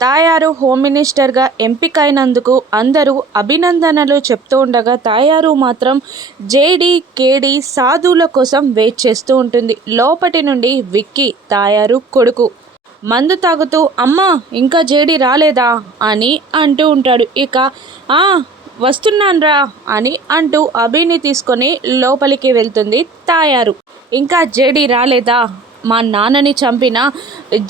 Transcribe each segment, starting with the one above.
తాయారు హోమ్ మినిస్టర్గా ఎంపికైనందుకు అందరూ అభినందనలు చెప్తూ ఉండగా తాయారు మాత్రం జేడీ కేడీ సాధువుల కోసం వెయిట్ చేస్తూ ఉంటుంది. లోపటి నుండి విక్కీ తాయారు కొడుకు మందు తాగుతూ అమ్మా ఇంకా జేడీ రాలేదా అని అంటూ ఉంటాడు. ఇక ఆ వస్తున్నాన్రా అని అంటూ అభిని తీసుకొని లోపలికి వెళ్తుంది తాయారు. ఇంకా జేడీ రాలేదా? మా నాన్నని చంపిన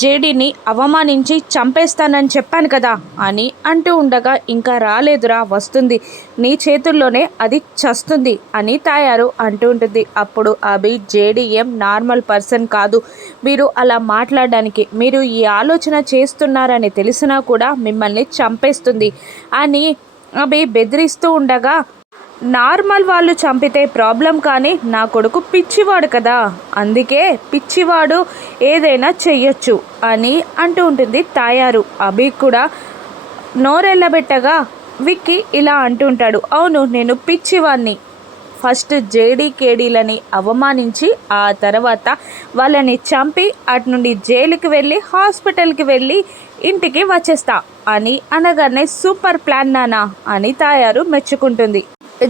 జేడీని అవమానించి చంపేస్తానని చెప్పాను కదా అని అంటూ ఉండగా ఇంకా రాలేదురా, వస్తుంది, నీ చేతుల్లోనే అది చస్తుంది అని తాయారు అంటూ ఉంటుంది. అప్పుడు అభి జేడీ ఏం నార్మల్ పర్సన్ కాదు, మీరు అలా మాట్లాడడానికి, మీరు ఈ ఆలోచన చేస్తున్నారని తెలిసినా కూడా మిమ్మల్ని చంపేస్తుంది అని అభి బెదిరిస్తూ ఉండగా నార్మల్ వాళ్ళు చంపితే ప్రాబ్లం, కానీ నా కొడుకు పిచ్చివాడు కదా, అందుకే పిచ్చివాడు ఏదైనా చెయ్యొచ్చు అని అంటూ ఉంటుంది తాయారు. అభి కూడా నోరెళ్ళబెట్టగా విక్కీ ఇలా అంటూ ఉంటాడు, అవును నేను పిచ్చివాణ్ణి, ఫస్ట్ జేడీ కేడీలని అవమానించి ఆ తర్వాత వాళ్ళని చంపి అటు నుండి జైలుకి వెళ్ళి హాస్పిటల్కి వెళ్ళి ఇంటికి వచ్చేస్తా అని అనగానే సూపర్ ప్లాన్ నానా అని తాయారు మెచ్చుకుంటుంది.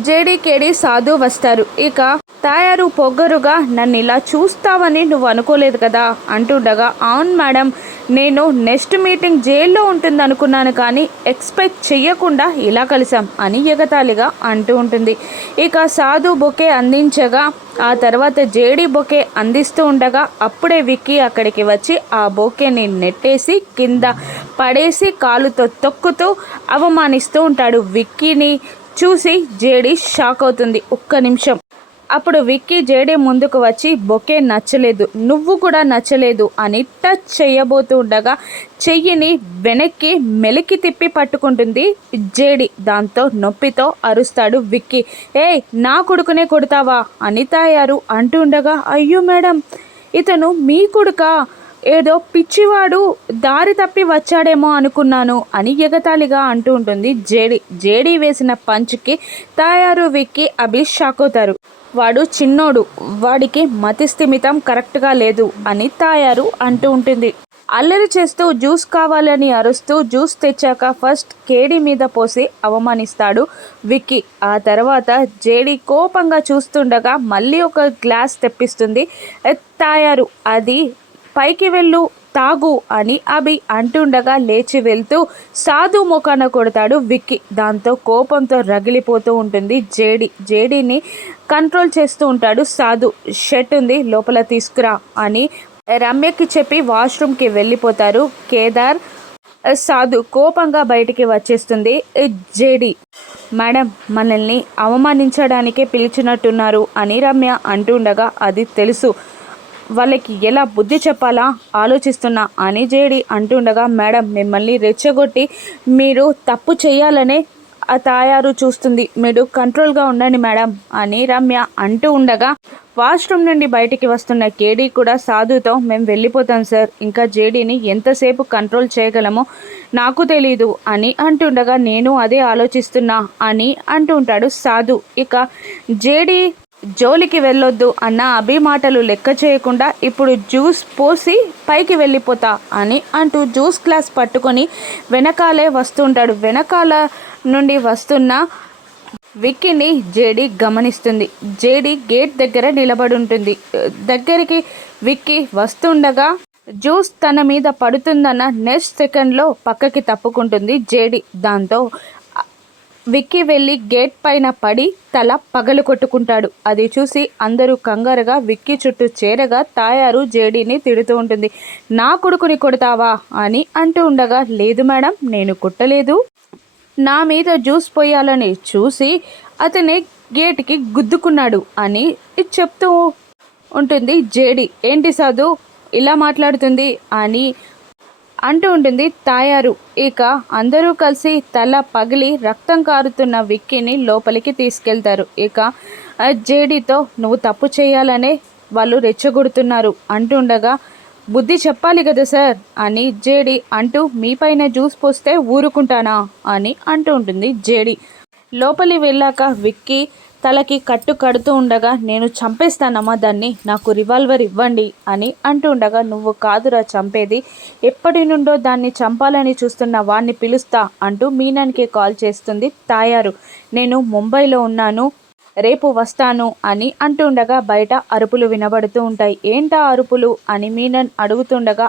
జేడీ కేడీ సాధు వస్తారు. ఇక తాయారు పొగ్గరుగా నన్ను ఇలా చూస్తావని నువ్వు అనుకోలేదు కదా అంటుండగా, అవును మేడం, నేను నెక్స్ట్ మీటింగ్ జైల్లో ఉంటుంది అనుకున్నాను, కానీ ఎక్స్పెక్ట్ చెయ్యకుండా ఇలా కలిసాం అని ఎగతాళిగా అంటూ ఉంటుంది. ఇక సాధు బొకే అందించగా ఆ తర్వాత జేడీ బొకే అందిస్తూ ఉండగా అప్పుడే విక్కీ అక్కడికి వచ్చి ఆ బొకేని నెట్టేసి కింద పడేసి కాలుతో తొక్కుతూ అవమానిస్తూ ఉంటాడు. విక్కీని చూసి జేడీ షాక్ అవుతుంది. ఒక్క నిమిషం. అప్పుడు విక్కీ జేడీ ముందుకు వచ్చి బొకే నచ్చలేదు, నువ్వు కూడా నచ్చలేదు అని టచ్ చేయబోతూ ఉండగా చెయ్యిని వెనక్కి మెలికి తిప్పి పట్టుకుంటుంది జేడీ. దాంతో నొప్పితో అరుస్తాడు విక్కీ, ఏయ్ నా కొడుకునే కొడతావా అని తాయారు అంటూ ఉండగా, అయ్యో మేడం ఇతను మీ కొడుకా, ఏదో పిచ్చివాడు దారి తప్పి వచ్చాడేమో అనుకున్నాను అని ఎగతాళిగా అంటూ ఉంటుంది జేడీ. జేడీ వేసిన పంచ్కి తాయారు విక్కీ అభి షాక్ అవుతారు. వాడు చిన్నోడు, వాడికి మతిస్థిమితం కరెక్ట్గా లేదు అని తాయారు అంటూ ఉంటుంది. అల్లరి చేస్తూ జ్యూస్ కావాలని అరుస్తూ జ్యూస్ తెచ్చాక ఫస్ట్ కేడీ మీద పోసి అవమానిస్తాడు విక్కీ. ఆ తర్వాత జేడీ కోపంగా చూస్తుండగా మళ్ళీ ఒక గ్లాస్ తెప్పిస్తుంది తాయారు. అది పైకి వెళ్ళు తాగు అని అభి అంటుండగా లేచి వెళ్తూ సాధు ముఖాన కొడతాడు విక్కీ. దాంతో కోపంతో రగిలిపోతూ ఉంటుంది జేడీ. జేడీని కంట్రోల్ చేస్తూ ఉంటాడు సాధు. షర్ట్ ఉంది లోపల తీసుకురా అని రమ్యకి చెప్పి వాష్రూమ్కి వెళ్ళిపోతారు కేదార్. సాధు కోపంగా బయటికి వచ్చేస్తుంది జేడీ. మేడం మనల్ని అవమానించడానికే పిలిచినట్టున్నారు అని రమ్య అంటుండగా, అది తెలుసు, వాళ్ళకి ఎలా బుద్ధి చెప్పాలా ఆలోచిస్తున్నా అని జేడీ అంటుండగా, మేడం మిమ్మల్ని రెచ్చగొట్టి మీరు తప్పు చేయాలనే ఆ తాయారు చూస్తుంది, మీరు కంట్రోల్గా ఉండండి మేడం అని రమ్య అంటూ ఉండగా వాష్రూమ్ నుండి బయటికి వస్తున్న కేడీ కూడా సాధుతో మేము వెళ్ళిపోతాం సార్, ఇంకా జేడీని ఎంతసేపు కంట్రోల్ చేయగలమో నాకు తెలీదు అని అంటుండగా నేను అదే ఆలోచిస్తున్నా అని అంటూ ఉంటాడు సాధు. ఇక జేడీ జోలికి వెళ్ళొద్దు అన్న అభి మాటలు లెక్క చేయకుండా ఇప్పుడు జ్యూస్ పోసి పైకి వెళ్ళిపోతా అని అంటూ జ్యూస్ గ్లాస్ పట్టుకొని వెనకాలే వస్తుంటాడు. వెనకాల నుండి వస్తున్న విక్కీని జేడీ గమనిస్తుంది. జేడీ గేట్ దగ్గర నిలబడి ఉంటుంది. దగ్గరికి విక్కీ వస్తుండగా జ్యూస్ తన మీద పడుతుందన్న నెక్స్ట్ సెకండ్లో పక్కకి తప్పుకుంటుంది జేడీ. దాంతో విక్కీ వెళ్ళి గేట్ పైన పడి తల పగలు కొట్టుకుంటాడు. అది చూసి అందరూ కంగారుగా విక్కీ చుట్టూ చేరగా తాయారు జేడీని తిడుతూ ఉంటుంది. నా కొడుకుని కొడతావా అని అంటూ ఉండగా, లేదు మేడం నేను కొట్టలేదు, నా మీద జ్యూస్ పోయాలని చూసి అతనే గేట్కి గుద్దుకున్నాడు అని చెప్తూ ఉంటుంది జేడీ. ఏంటి సాధు ఇలా మాట్లాడుతుంది అని అంటూ ఉంటుంది తాయారు. ఇక అందరూ కలిసి తల పగిలి రక్తం కారుతున్న విక్కీని లోపలికి తీసుకెళ్తారు. ఇక జేడీతో నువ్వు తప్పు చేయాలనే వాళ్ళు రెచ్చగొడుతున్నారు అంటుండగా, బుద్ధి చెప్పాలి కదా సార్ అని జేడీ అంటూ మీపైన జ్యూస్ పోస్తే ఊరుకుంటానా అని అంటూ ఉంటుంది జేడీ. లోపలి వెళ్ళాక విక్కీ తలకి కట్టు కడుతూ ఉండగా, నేను చంపేస్తానమ్మా దాన్ని, నాకు రివాల్వర్ ఇవ్వండి అని అంటూ ఉండగా, నువ్వు కాదురా చంపేది, ఎప్పటి నుండో దాన్ని చంపాలని చూస్తున్న వాణ్ణి పిలుస్తా అంటూ మీనన్కి కాల్ చేస్తుంది తాయారు. నేను ముంబైలో ఉన్నాను, రేపు వస్తాను అని అంటుండగా బయట అరుపులు వినబడుతూ ఉంటాయి. ఏంటా అరుపులు అని మీనన్ అడుగుతుండగా,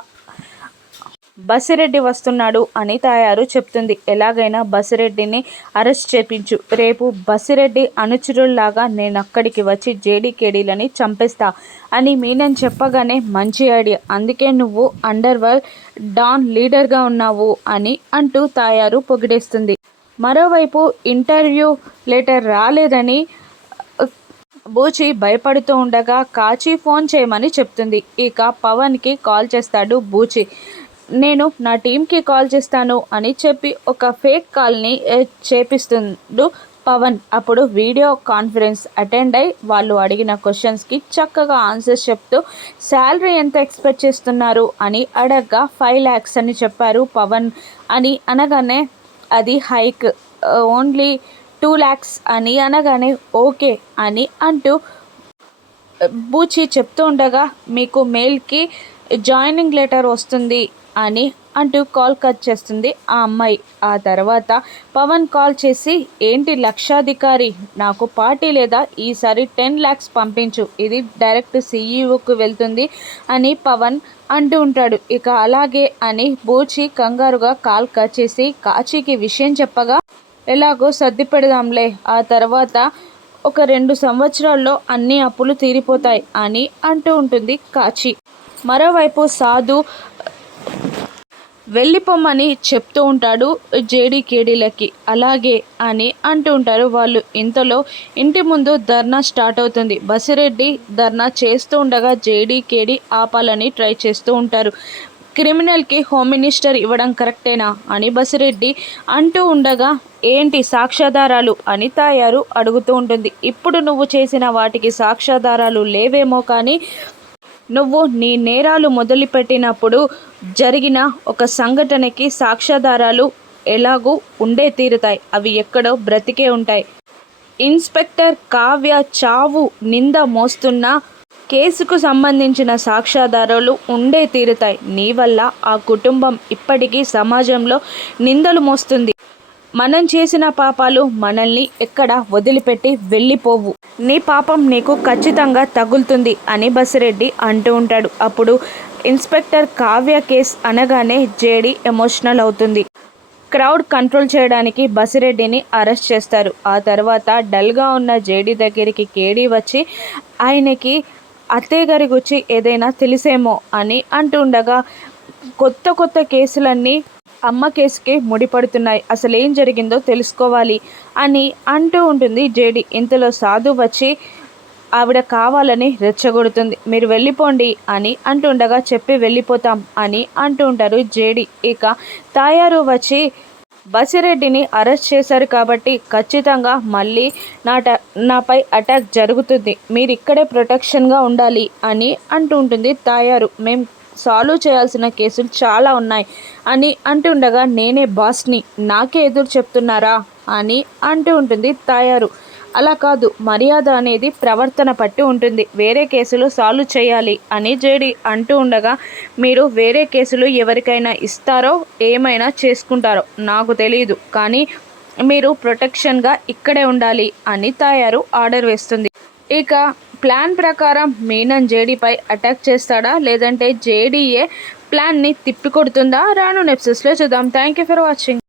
బసిరెడ్డి వస్తున్నాడు అని తాయారు చెప్తుంది. ఎలాగైనా బసిరెడ్డిని అరెస్ట్ చేపించు, రేపు బసిరెడ్డి అనుచరుల్లాగా నేను అక్కడికి వచ్చి జేడీకేడీలని చంపేస్తా అని మీనన్ చెప్పగానే, మంచి ఐడియా, అందుకే నువ్వు అండర్ వరల్డ్ డాన్ లీడర్గా ఉన్నావు అని అంటూ తాయారు పొగిడేస్తుంది. మరోవైపు ఇంటర్వ్యూ లెటర్ రాలేదని బూచి భయపడుతూ ఉండగా కాచి ఫోన్ చేయమని చెప్తుంది. ఇక పవన్కి కాల్ చేస్తాడు బూచి. నేను నా టీంకి కాల్ చేస్తాను అని చెప్పి ఒక ఫేక్ కాల్ని చేపిస్తుండు పవన్. అప్పుడు వీడియో కాన్ఫరెన్స్ అటెండ్ అయి వాళ్ళు అడిగిన క్వశ్చన్స్కి చక్కగా ఆన్సర్స్ చెప్తూ, శాలరీ ఎంత ఎక్స్పెక్ట్ చేస్తున్నారు అని అడగగా 5 lakhs అని చెప్పారు పవన్. అని అనగానే, అది హైక్, ఓన్లీ 2 lakhs అని అనగానే, ఓకే అని అంటూ బూచి చెప్తూ ఉండగా, మీకు మెయిల్కి జాయినింగ్ లెటర్ వస్తుంది అని అంటూ కాల్ కట్ చేస్తుంది ఆ అమ్మాయి. ఆ తర్వాత పవన్ కాల్ చేసి, ఏంటి లక్షాధికారి, నాకు పార్టీ లేదా, ఈసారి 10 lakhs పంపించు, ఇది డైరెక్ట్ సీఈఓకి వెళ్తుంది అని పవన్ అంటూ ఉంటాడు. ఇక అలాగే అని బూచి కంగారుగా కాల్ కట్ చేసి కాచికి విషయం చెప్పగా, ఎలాగో సర్ది పెడదాంలే, ఆ తర్వాత ఒక 2 సంవత్సరాల్లో అన్ని అప్పులు తీరిపోతాయి అని అంటూ ఉంటుంది కాచి. మరోవైపు సాధు వెళ్ళిపోమ్మని చెప్తూ ఉంటాడు జేడీకేడీలకి. అలాగే అని అంటూ ఉంటారు వాళ్ళు. ఇంతలో ఇంటి ముందు ధర్నా స్టార్ట్ అవుతుంది. బసిరెడ్డి ధర్నా చేస్తూ ఉండగా జేడీకేడీ ఆపాలని ట్రై చేస్తూ ఉంటారు. క్రిమినల్కి హోమ్ మినిస్టర్ ఇవ్వడం కరెక్టేనా అని బసిరెడ్డి అంటూ ఉండగా, ఏంటి సాక్ష్యాధారాలు అని తాయారు అడుగుతూ ఉంటుంది. ఇప్పుడు నువ్వు చేసిన వాటికి సాక్ష్యాధారాలు లేవేమో, కానీ నువ్వు నీ నేరాలు మొదలుపెట్టినప్పుడు జరిగిన ఒక సంఘటనకి సాక్ష్యాధారాలు ఎలాగూ ఉండే తీరుతాయి, అవి ఎక్కడో బ్రతికే ఉంటాయి. ఇన్స్పెక్టర్ కావ్య చావు నింద మోస్తున్న కేసుకు సంబంధించిన సాక్ష్యాధారాలు ఉండే తీరుతాయి. నీ వల్ల ఆ కుటుంబం ఇప్పటికీ సమాజంలో నిందలు మోస్తుంది. మనం చేసిన పాపాలు మనల్ని ఎక్కడ వదిలిపెట్టి వెళ్ళిపోవు. నీ పాపం నీకు ఖచ్చితంగా తగులుతుంది అని బసిరెడ్డి అంటూ ఉంటాడు. అప్పుడు ఇన్స్పెక్టర్ కావ్య కేస్ అనగానే జేడీ ఎమోషనల్ అవుతుంది. క్రౌడ్ కంట్రోల్ చేయడానికి బసిరెడ్డిని అరెస్ట్ చేస్తారు. ఆ తర్వాత డల్గా ఉన్న జేడీ దగ్గరికి కేడీ వచ్చి, ఆయనకి అత్తయ్య గారి గురించి ఏదైనా తెలిసేమో అని అంటుండగా, కొత్త కేసులన్నీ అమ్మ కేసుకి ముడిపడుతున్నాయి, అసలు ఏం జరిగిందో తెలుసుకోవాలి అని అంటూ ఉంటుంది జేడీ. ఇంతలో సాధు వచ్చి ఆవిడ కావాలని రెచ్చగొడుతుంది. మీరు వెళ్ళిపోండి అని అంటుండగా, చెప్పి వెళ్ళిపోతాం అని అంటూ ఉంటారు జేడీ. ఇక తాయారు వచ్చి, బసిరెడ్డిని అరెస్ట్ చేశారు కాబట్టి ఖచ్చితంగా మళ్ళీ నాపై అటాక్ జరుగుతుంది, మీరు ఇక్కడే ప్రొటెక్షన్గా ఉండాలి అని అంటూ ఉంటుంది తాయారు. మేము సాల్వ్ చేయాల్సిన కేసులు చాలా ఉన్నాయి అని అంటుండగా, నేనే బాస్ని, నాకే ఎదురు చెప్తున్నారా అని అంటూ ఉంటుంది తాయారు. అలా కాదు, మర్యాద అనేది ప్రవర్తన పట్టి ఉంటుంది, వేరే కేసులు సాల్వ్ చేయాలి అని జేడీ అంటూ ఉండగా, మీరు వేరే కేసులు ఎవరికైనా ఇస్తారో ఏమైనా చేసుకుంటారో నాకు తెలియదు, కానీ మీరు ప్రొటెక్షన్గా ఇక్కడే ఉండాలి అని తాయారు ఆర్డర్ వేస్తుంది. ఇక ప్లాన్ ప్రకారం మీనన్ జేడీపై అటాక్ చేస్తాడా, లేదంటే జేడీయే ప్లాన్ని తిప్పికొడుతుందా? రాను ఎపిసోడ్స్లో చూద్దాం. Thank you for watching.